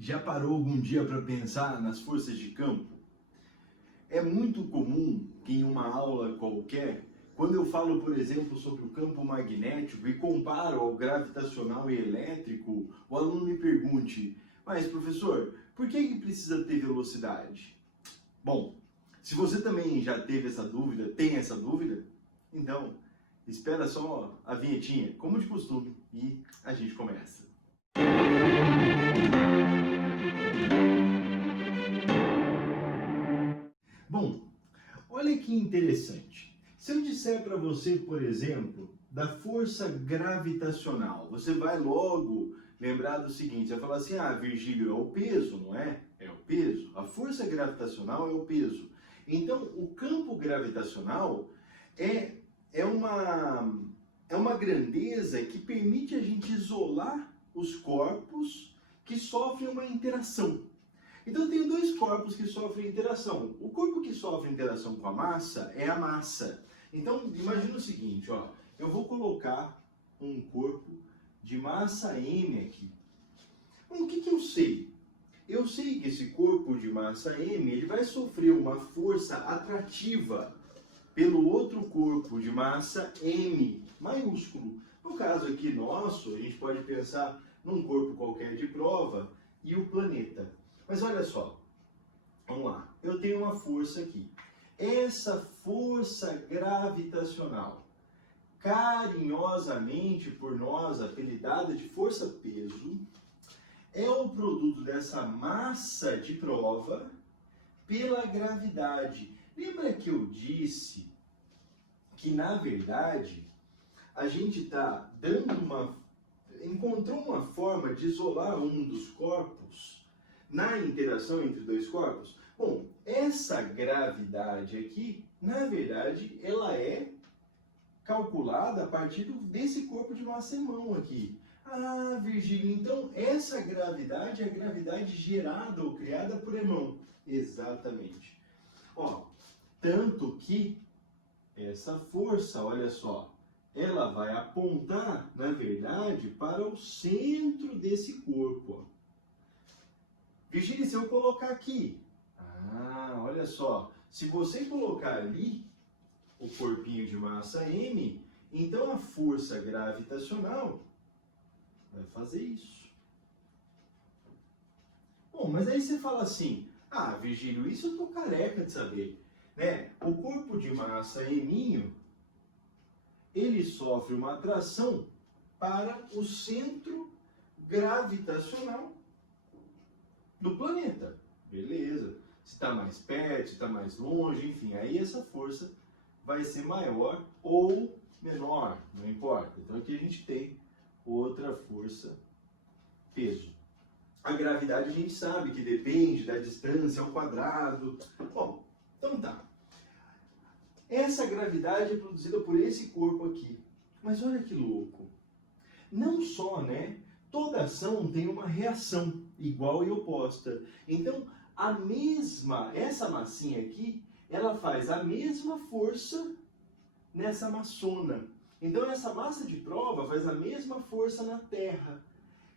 Já parou algum dia para pensar nas forças de campo? É muito comum que em uma aula qualquer, quando eu falo, por exemplo, sobre o campo magnético e comparo ao gravitacional e elétrico, o aluno me pergunte: mas professor, por que precisa ter velocidade? Bom, se você também já teve essa dúvida, tem essa dúvida, então espera só a vinhetinha, como de costume, e a gente começa. Bom, olha que interessante. Se eu disser para você, por exemplo, da força gravitacional, você vai logo lembrar do seguinte, você vai falar assim, Virgílio, é o peso, não é? É o peso. A força gravitacional é o peso. Então, o campo gravitacional é, é, uma, é uma grandeza que permite a gente isolar os corpos que sofrem uma interação. Então, eu tenho dois corpos que sofrem interação. O corpo que sofre interação com a massa é a massa. Então, imagina o seguinte, ó, eu vou colocar um corpo de massa M aqui. O que eu sei? Eu sei que esse corpo de massa M ele vai sofrer uma força atrativa pelo outro corpo de massa M, maiúsculo. No caso aqui nosso, a gente pode pensar num corpo qualquer de prova e o planeta. Mas olha só, vamos lá, eu tenho uma força aqui. Essa força gravitacional, carinhosamente por nós apelidada de força-peso, é o produto dessa massa de prova pela gravidade. Lembra que eu disse que, na verdade, a gente encontrou uma forma de isolar um dos corpos na interação entre dois corpos? Bom, essa gravidade aqui, na verdade, ela é calculada a partir desse corpo de massa M aqui. Virgílio, então essa gravidade é a gravidade gerada ou criada por M. Exatamente. Ó, tanto que essa força, olha só, ela vai apontar, na verdade, para o centro desse corpo. Ó. Virgílio, se eu colocar aqui, olha só, se você colocar ali o corpinho de massa M, então a força gravitacional vai fazer isso. Bom, mas aí você fala assim, Virgílio, isso eu tô careca de saber, né? O corpo de massa M, ele sofre uma atração para o centro gravitacional do planeta. Beleza. Se está mais perto, se está mais longe, enfim, aí essa força vai ser maior ou menor, não importa. Então aqui a gente tem outra força, peso. A gravidade a gente sabe que depende da distância ao quadrado. Bom, então tá. Essa gravidade é produzida por esse corpo aqui. Mas olha que louco. Não só, né? Toda ação tem uma reação igual e oposta. Então, essa massinha aqui, ela faz a mesma força nessa massona. Então, essa massa de prova faz a mesma força na Terra.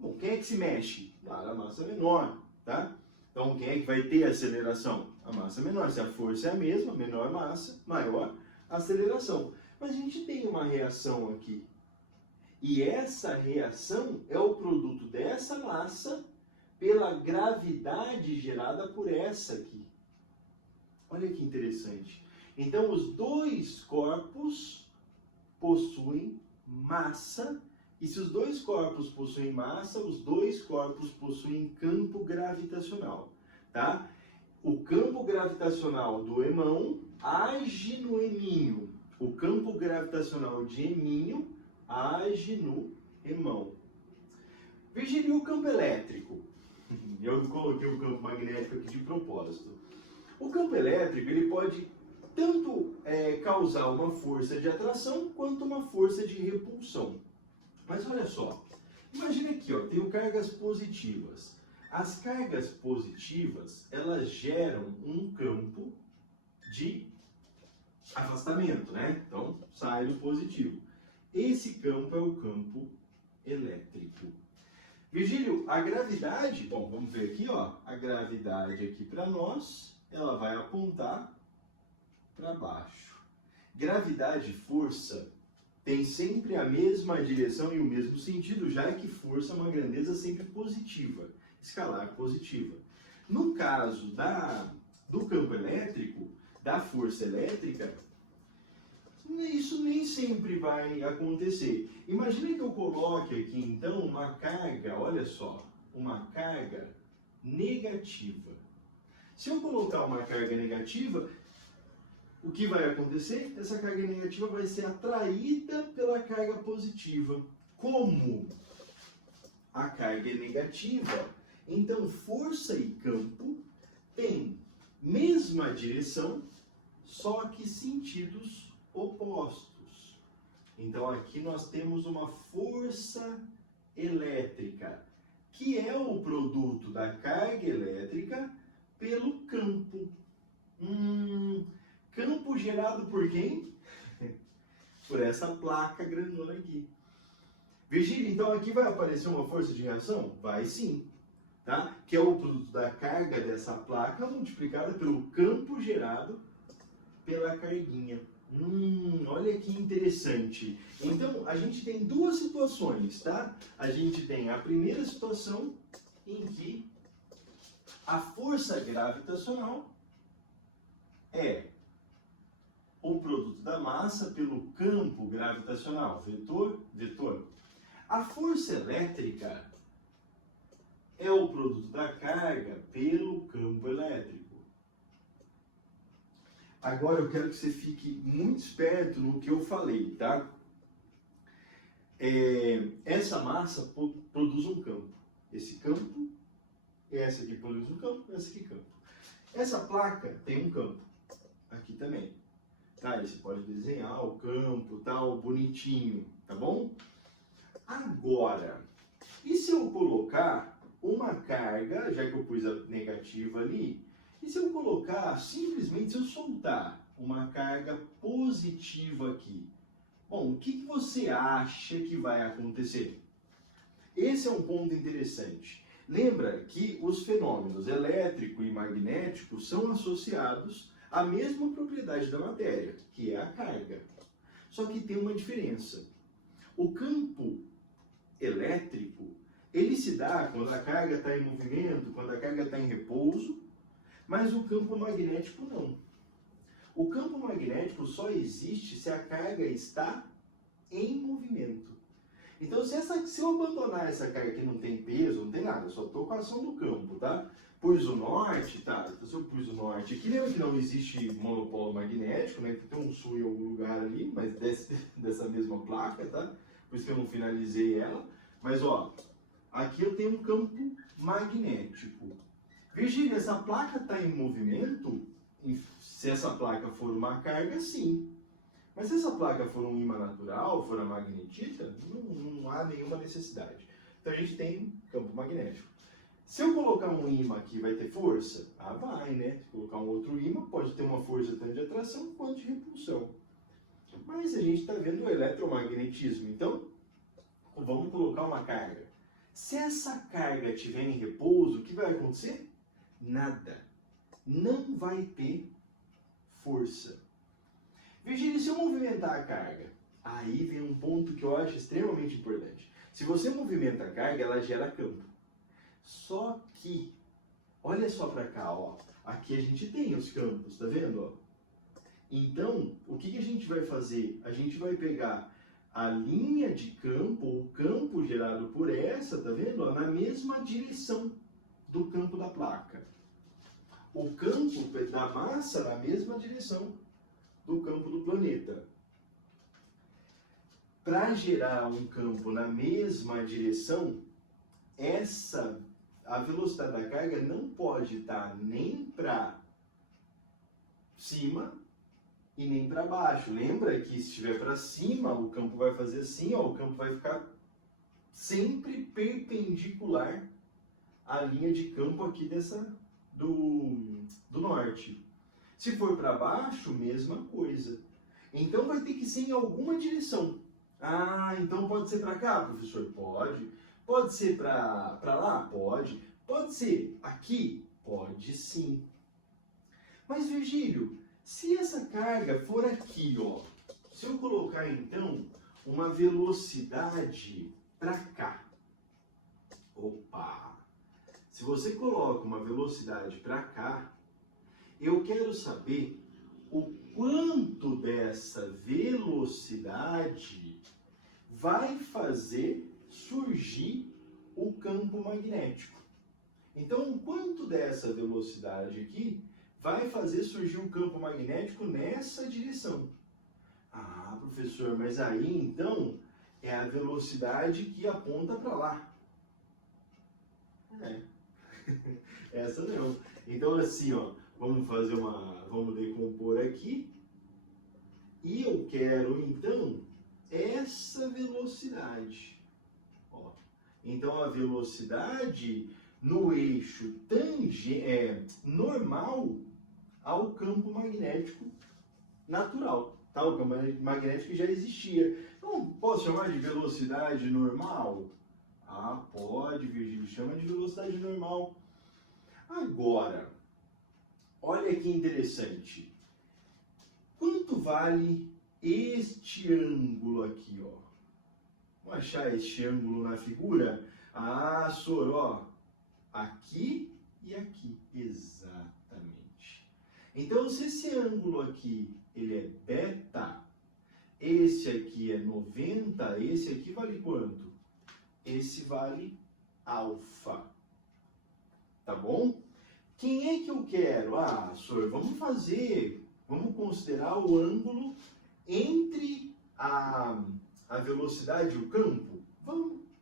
Bom, quem é que se mexe? A massa menor, tá? Então, quem é que vai ter aceleração? A massa menor. Se a força é a mesma, menor massa, maior aceleração. Mas a gente tem uma reação aqui. E essa reação é o produto dessa massa pela gravidade gerada por essa aqui. Olha que interessante. Então, os dois corpos possuem massa, e se os dois corpos possuem massa, os dois corpos possuem campo gravitacional, tá? O campo gravitacional do Emão age no Eminho. O campo gravitacional de Eminho age no Emão. Virgílio, o campo elétrico. Eu coloquei o campo magnético aqui de propósito. O campo elétrico ele pode tanto causar uma força de atração quanto uma força de repulsão. Mas olha só, imagina aqui, ó, tenho cargas positivas. As cargas positivas, elas geram um campo de afastamento, né? Então, sai do positivo. Esse campo é o campo elétrico. Virgílio, a gravidade, bom, vamos ver aqui, ó, a gravidade aqui para nós, ela vai apontar para baixo. Gravidade e força tem sempre a mesma direção e o mesmo sentido, já que força é uma grandeza sempre positiva, escalar positiva. No caso do campo elétrico, da força elétrica, isso nem sempre vai acontecer. Imagina que eu coloque aqui então uma carga, olha só, uma carga negativa. Se eu colocar uma carga negativa, o que vai acontecer? Essa carga negativa vai ser atraída pela carga positiva. Como a carga é negativa, então força e campo têm mesma direção, só que sentidos opostos. Então aqui nós temos uma força elétrica, que é o produto da carga elétrica pelo campo. Campo gerado por quem? Por essa placa grandona aqui. Virgílio, então aqui vai aparecer uma força de reação? Vai sim. Tá? Que é o produto da carga dessa placa multiplicada pelo campo gerado pela carguinha. Olha que interessante. Então, a gente tem duas situações, tá? A gente tem a primeira situação em que a força gravitacional é o produto da massa pelo campo gravitacional, vetor, vetor. A força elétrica é o produto da carga pelo campo elétrico. Agora eu quero que você fique muito esperto no que eu falei, tá? Essa massa produz um campo. Esse campo, essa aqui produz um campo, essa aqui campo. Essa placa tem um campo. Aqui também. Tá? Aí você pode desenhar o campo, tal, bonitinho, tá bom? Agora, e se eu colocar uma carga, já que eu pus a negativa ali, e se eu colocar, simplesmente, se eu soltar uma carga positiva aqui? Bom, o que você acha que vai acontecer? Esse é um ponto interessante. Lembra que os fenômenos elétrico e magnético são associados à mesma propriedade da matéria, que é a carga. Só que tem uma diferença. O campo elétrico, ele se dá quando a carga está em movimento, quando a carga está em repouso, mas o campo magnético não. O campo magnético só existe se a carga está em movimento. Então, se eu abandonar essa carga que não tem peso, não tem nada, só estou com a ação do campo, tá? Pus o norte, tá? Então, se eu pus o norte aqui, lembra que não existe monopolo magnético, né? Tem um sul em algum lugar ali, mas dessa mesma placa, tá? Por isso que eu não finalizei ela. Mas, ó, aqui eu tenho um campo magnético. Virgílio, essa placa está em movimento? Se essa placa for uma carga, sim. Mas se essa placa for um ímã natural, for a magnetita, não há nenhuma necessidade. Então a gente tem campo magnético. Se eu colocar um ímã aqui, vai ter força? Ah, vai, né? Se colocar um outro ímã, pode ter uma força tanto de atração quanto de repulsão. Mas a gente está vendo o eletromagnetismo. Então, vamos colocar uma carga. Se essa carga estiver em repouso, o que vai acontecer? Nada. Não vai ter força. Virgílio, se eu movimentar a carga, aí vem um ponto que eu acho extremamente importante. Se você movimenta a carga, ela gera campo. Só que, olha só para cá, ó. Aqui a gente tem os campos, tá vendo? Ó? Então, o que a gente vai fazer? A gente vai pegar a linha de campo, o campo gerado por essa, tá vendo? Ó, na mesma direção do campo da placa. O campo da massa na mesma direção do campo do planeta. Para gerar um campo na mesma direção, a velocidade da carga não pode estar nem para cima e nem para baixo. Lembra que se estiver para cima, o campo vai fazer assim, ó, o campo vai ficar sempre perpendicular à linha de campo aqui do norte. Se for para baixo, mesma coisa. Então vai ter que ser em alguma direção. Ah, então pode ser para cá, professor? Pode. Pode ser para lá? Pode. Pode ser aqui? Pode sim. Mas, Virgílio, se essa carga for aqui, ó, se eu colocar então uma velocidade para cá, opa! Se você coloca uma velocidade para cá, eu quero saber o quanto dessa velocidade vai fazer surgir o campo magnético. Então, o quanto dessa velocidade aqui vai fazer surgir um campo magnético nessa direção? Ah, professor, mas aí então é a velocidade que aponta para lá. É. Essa não. Então assim, ó, vamos decompor aqui. E eu quero então essa velocidade. Ó. Então a velocidade no eixo normal ao campo magnético natural, tá? O campo magnético já existia. Então, posso chamar de velocidade normal? Ah, pode, Virgílio, chama de velocidade normal. Agora, olha que interessante. Quanto vale este ângulo aqui, ó? Vamos achar este ângulo na figura? Ah, Sor, ó, aqui e aqui, exatamente. Então, se esse ângulo aqui, ele é beta, esse aqui é 90, esse aqui vale quanto? Esse vale alfa. Tá bom? Quem é que eu quero? Ah, Sor, vamos considerar o ângulo entre a velocidade e o campo?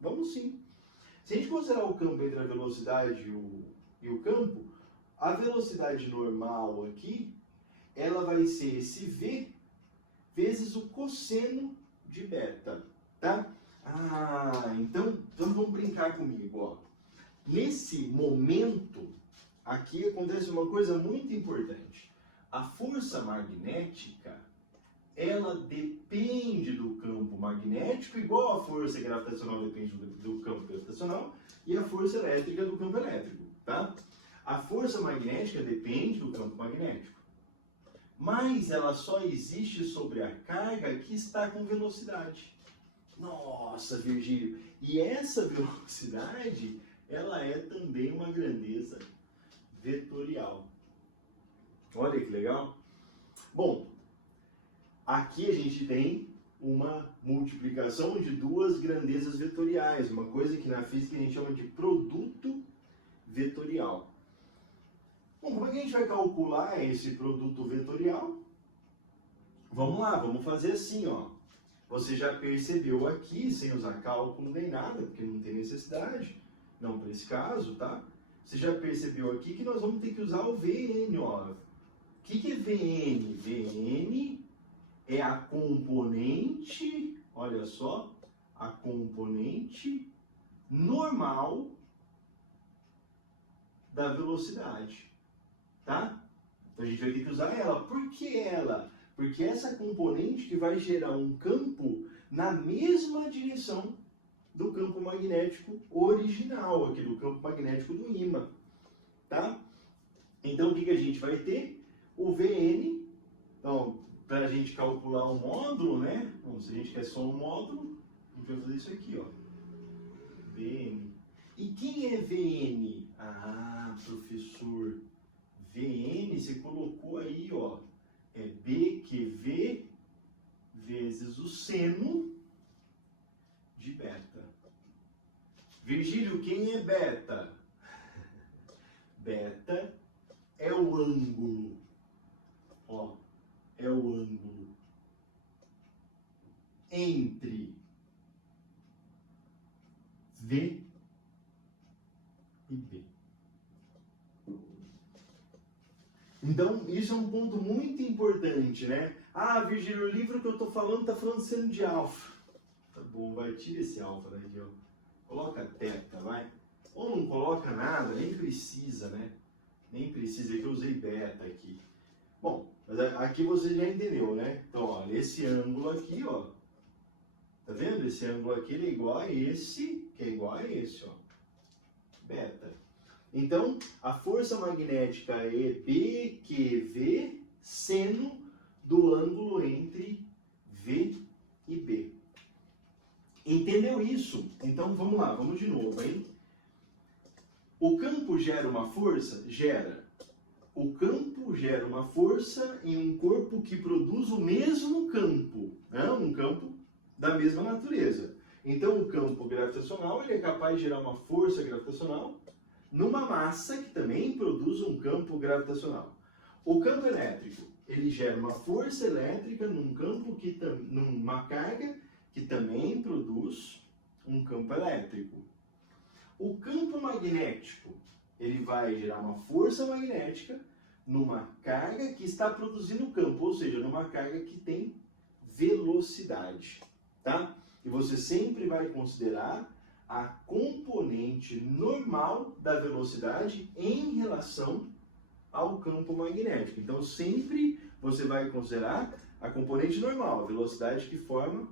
Vamos sim. Se a gente considerar o campo entre a velocidade e o campo, a velocidade normal aqui, ela vai ser esse V vezes o cosseno de beta, tá? Ah, então vamos brincar comigo, ó. Nesse momento, aqui acontece uma coisa muito importante. A força magnética, ela depende do campo magnético, igual a força gravitacional depende do campo gravitacional, e a força elétrica do campo elétrico, tá? A força magnética depende do campo magnético, mas ela só existe sobre a carga que está com velocidade. Nossa, Virgílio, e essa velocidade, ela é também uma grandeza vetorial. Olha que legal. Bom, aqui a gente tem uma multiplicação de duas grandezas vetoriais, uma coisa que na física a gente chama de produto vetorial. Bom, como é que a gente vai calcular esse produto vetorial? Vamos lá, vamos fazer assim, ó. Você já percebeu aqui, sem usar cálculo nem nada, porque não tem necessidade, não para esse caso, tá? Você já percebeu aqui que nós vamos ter que usar o Vn, ó. O que é Vn? Vn é a componente, olha só, a componente normal da velocidade, tá? Então a gente vai ter que usar ela. Por que ela? Porque essa componente que vai gerar um campo na mesma direção do campo magnético original, aqui do campo magnético do ímã, tá? Então o que a gente vai ter? O Vn, então, para a gente calcular o módulo, né? Bom, se a gente quer só um módulo, a gente vai fazer isso aqui, ó. Vn. E quem é Vn? Ah, professor, Vn você colocou aí, ó. É BQV vezes o seno de beta. Virgílio, quem é beta? Beta é o ângulo. Ó, é o ângulo entre V e B. Então, isso é um ponto muito importante, né? Ah, Virgílio, o livro que eu tô falando tá falando seno de alfa. Tá bom, vai, tira esse alfa daqui, ó. Coloca teta, vai. Ou não coloca nada, nem precisa, né? Nem precisa, que eu usei beta aqui. Bom, mas aqui você já entendeu, né? Então, olha, esse ângulo aqui, ó, Tá vendo? Esse ângulo aqui ele é igual a esse, que é igual a esse, ó. Beta. Então, a força magnética é BQV seno do ângulo entre V e B. Entendeu isso? Então, vamos lá, vamos de novo, hein? O campo gera uma força? Gera. O campo gera uma força em um corpo que produz o mesmo campo, né? Um campo da mesma natureza. Então, o campo gravitacional ele é capaz de gerar uma força gravitacional numa massa que também produz um campo gravitacional. O campo elétrico, ele gera uma força elétrica num campo numa carga que também produz um campo elétrico. O campo magnético, ele vai gerar uma força magnética numa carga que está produzindo campo, ou seja, numa carga que tem velocidade, tá? E você sempre vai considerar a componente normal da velocidade em relação ao campo magnético. Então, sempre você vai considerar a componente normal, a velocidade que forma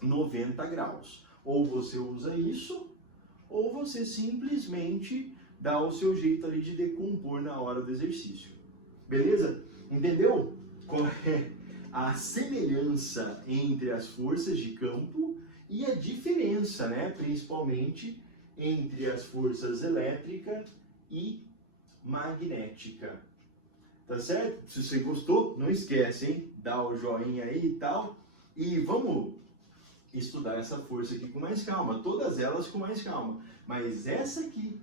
90 graus. Ou você usa isso, ou você simplesmente dá o seu jeito ali de decompor na hora do exercício. Beleza? Entendeu qual é a semelhança entre as forças de campo e a diferença, né, principalmente entre as forças elétrica e magnética. Tá certo? Se você gostou, não esquece, hein? Dá o joinha aí e tal. E vamos estudar essa força aqui com mais calma. Todas elas com mais calma. Mas essa aqui,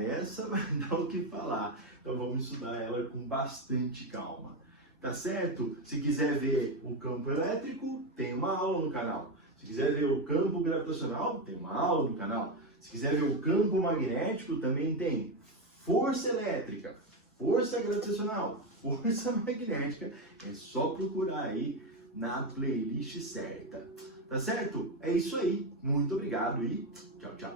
essa vai dar o que falar. Então vamos estudar ela com bastante calma. Tá certo? Se quiser ver o campo elétrico, tem uma aula no canal. Se quiser ver o campo gravitacional, tem uma aula no canal. Se quiser ver o campo magnético, também tem força elétrica, força gravitacional, força magnética. É só procurar aí na playlist certa. Tá certo? É isso aí. Muito obrigado e tchau, tchau.